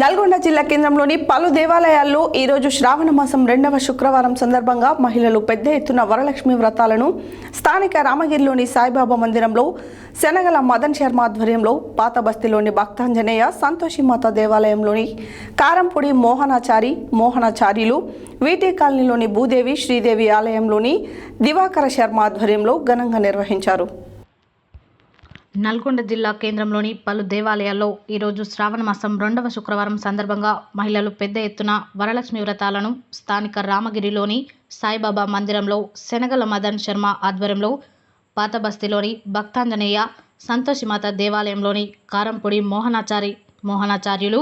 నల్గొండ జిల్లా కేంద్రంలోని పలు దేవాలయాల్లో ఈరోజు శ్రావణ మాసం 2వ శుక్రవారం సందర్భంగా మహిళలు పెద్ద ఎత్తున వరలక్ష్మి వ్రతాలను స్థానిక రామగిరిలోని సాయిబాబా మందిరంలో, శనగల మదన్ శర్మ ఆధ్వర్యంలో, పాత బస్తీలోని భక్తాంజనేయ సంతోషిమాత దేవాలయంలోని కారంపూడి మోహనాచార్యులు, వీటి కాలనీలోని భూదేవి శ్రీదేవి ఆలయంలోని దివాకర శర్మ ఆధ్వర్యంలో ఘనంగా నిర్వహించారు. నల్గొండ జిల్లా కేంద్రంలోని పలు దేవాలయాల్లో ఈరోజు శ్రావణ మాసం 2వ శుక్రవారం సందర్భంగా మహిళలు పెద్ద ఎత్తున వరలక్ష్మి వ్రతాలను స్థానిక రామగిరిలోని సాయిబాబా మందిరంలో, శనగల మదన్ శర్మ ఆధ్వర్యంలో, పాత బస్తీలోని భక్తాంజనేయ సంతోషిమాత దేవాలయంలోని కారంపూడి మోహనాచార్యులు,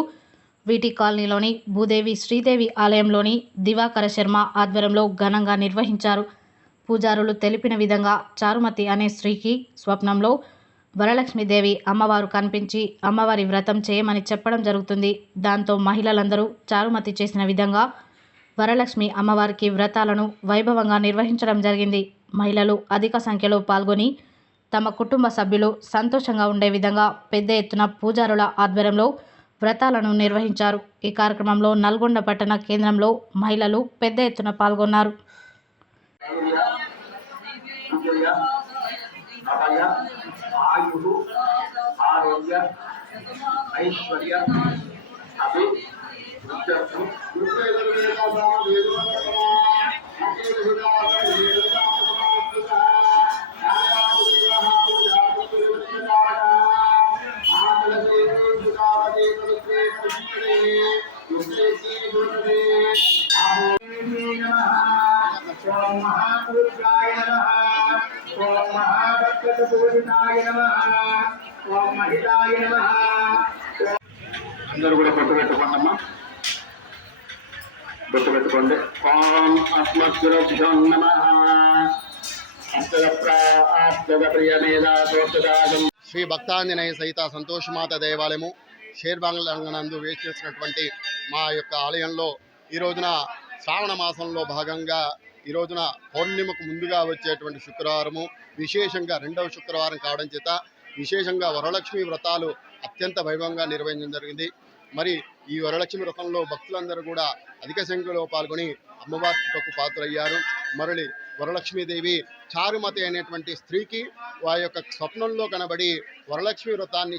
వీటి కాలనీలోని భూదేవి శ్రీదేవి ఆలయంలోని దివాకర శర్మ ఆధ్వర్యంలో ఘనంగా నిర్వహించారు. పూజారులు తెలిపిన విధంగా చారుమతి అనే స్త్రీకి స్వప్నంలో వరలక్ష్మీదేవి అమ్మవారు కనిపించి అమ్మవారి వ్రతం చేయమని చెప్పడం జరుగుతుంది. దాంతో మహిళలందరూ చారుమతి చేసిన విధంగా వరలక్ష్మి అమ్మవారికి వ్రతాలను వైభవంగా నిర్వహించడం జరిగింది. మహిళలు అధిక సంఖ్యలో పాల్గొని తమ కుటుంబ సభ్యులు సంతోషంగా ఉండే విధంగా పెద్ద ఎత్తున పూజారుల ఆధ్వర్యంలో వ్రతాలను నిర్వహించారు. ఈ కార్యక్రమంలో నల్గొండ పట్టణ కేంద్రంలో మహిళలు పెద్ద ఎత్తున పాల్గొన్నారు. आयु आरोग्य ऐश्वर्य ओम महाभक्तपूजिताय नमः ओम महिलाय नमः अंदर కూడా పెట్టుకోండమ్మా పెట్టుకోండి ఓం ఆత్మస్వరూభ్యో నమః శ్రీ భక్తాంజనేయ సహిత సంతోషమాత దేవాలయము షేర్బాంగ్లంగనందు వేచి చేసినటువంటి మా యొక్క ఆలయంలో ఈ రోజున శ్రావణ మాసంలో భాగంగా ఈ రోజున పౌర్ణిమకు ముందుగా వచ్చేటువంటి శుక్రవారము, విశేషంగా 2వ శుక్రవారం కావడం చేత విశేషంగా వరలక్ష్మి వ్రతాలు అత్యంత వైభవంగా నిర్వహించడం జరిగింది. మరి ఈ వరలక్ష్మి వ్రతంలో భక్తులందరూ కూడా అధిక సంఖ్యలో పాల్గొని అమ్మవారి కృపకు పాత్రయ్యారు. మరలి వరలక్ష్మీదేవి చారుమతి అనేటువంటి స్త్రీకి వారి యొక్క స్వప్నంలో కనబడి వరలక్ష్మి వ్రతాన్ని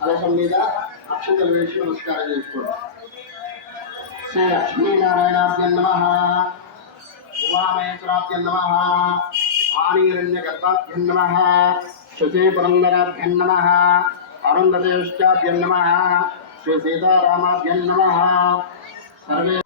కలశం మీద అక్షతలు వేసి నమస్కారం చేసుకోండి. శ్రీ లక్ష్మీనారాయణాభ్యం నమః, ఉమామహేశ్వరాభ్యం నమః, ఆనీరణ్యగర్భాభ్యం నమః, శశీపురందరాభ్యం నమః, అరుంధతేష్టాభ్యం నమః, శ్రీ సీతారామాభ్యం నమః. సర్వే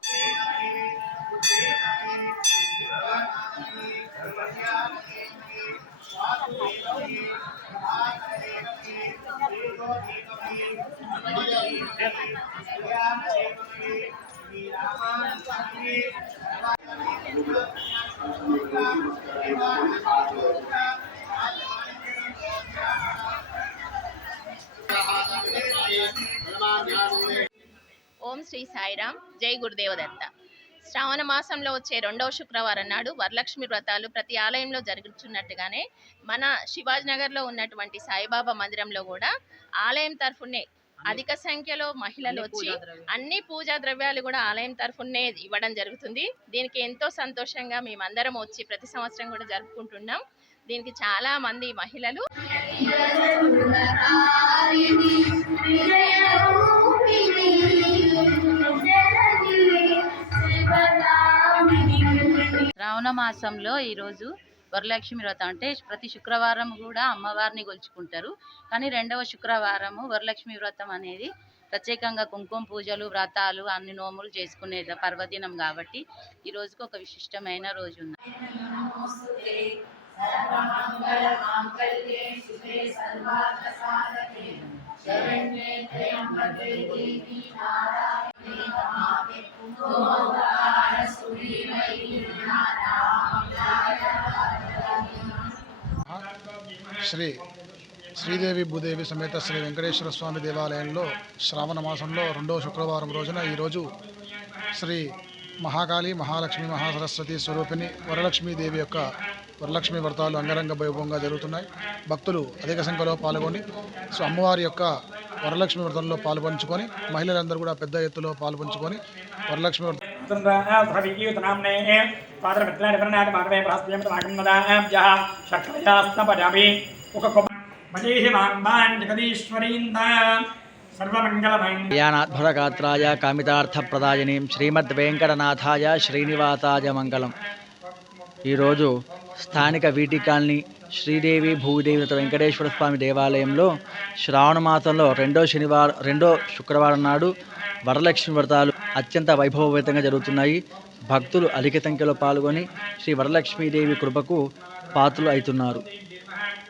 ఓం శ్రీ సాయిరామ్. జై గురుదేవదత్త. శ్రావణ మాసంలో వచ్చే 2వ శుక్రవారం నాడు వరలక్ష్మి వ్రతాలు ప్రతి ఆలయంలో జరుగుతున్నట్టుగానే మన శివాజీనగర్లో ఉన్నటువంటి సాయిబాబా మందిరంలో కూడా ఆలయం తరఫునే అధిక సంఖ్యలో మహిళలు వచ్చి అన్ని పూజా ద్రవ్యాలు కూడా ఆలయం తరఫునే ఇవ్వడం జరుగుతుంది. దీనికి ఎంతో సంతోషంగా మేమందరం వచ్చి ప్రతి సంవత్సరం కూడా జరుపుకుంటున్నాం. దీనికి చాలా మంది మహిళలు శ్రావణ మాసంలో ఈరోజు వరలక్ష్మి వ్రతం అంటే ప్రతి శుక్రవారం కూడా అమ్మవారిని కొలుచుకుంటారు. కానీ 2వ శుక్రవారము వరలక్ష్మి వ్రతం అనేది ప్రత్యేకంగా కుంకుమ పూజలు, వ్రతాలు, అన్ని నోములు చేసుకునే పర్వదినం కాబట్టి ఈ రోజుకు ఒక విశిష్టమైన రోజు ఉంది. శ్రీ శ్రీదేవి భూదేవి సమేత శ్రీ వెంకటేశ్వర స్వామి దేవాలయంలో శ్రావణ మాసంలో 2వ శుక్రవారం రోజున ఈరోజు శ్రీ మహాకాళి మహాలక్ష్మి మహాసరస్వతి స్వరూపిణి వరలక్ష్మీదేవి యొక్క వరలక్ష్మి వ్రతాలు అంగరంగ వైభవంగా జరుగుతున్నాయి. భక్తులు అధిక సంఖ్యలో పాల్గొని అమ్మవారి యొక్క వరలక్ష్మి వ్రతంలో పాల్పంచుకొని మహిళలందరూ కూడా పెద్ద ఎత్తులో పాల్పంచుకొని వరలక్ష్మి వ్రతం యానాధ్వరగాత్రాయ కామితార్థప్రదాయినీం శ్రీమద్వేంకటనాథాయ శ్రీనివాసాయ మంగళం. ఈరోజు స్థానిక వీటి కాలనీ శ్రీదేవి భూదేవి వెంకటేశ్వర స్వామి దేవాలయంలో శ్రావణ మాసంలో 2వ శుక్రవారం నాడు వరలక్ష్మి వ్రతాలు అత్యంత వైభవపేతంగా జరుగుతున్నాయి. భక్తులు అధిక సంఖ్యలో పాల్గొని శ్రీ వరలక్ష్మీదేవి కృపకు పాత్రలు అవుతున్నారు.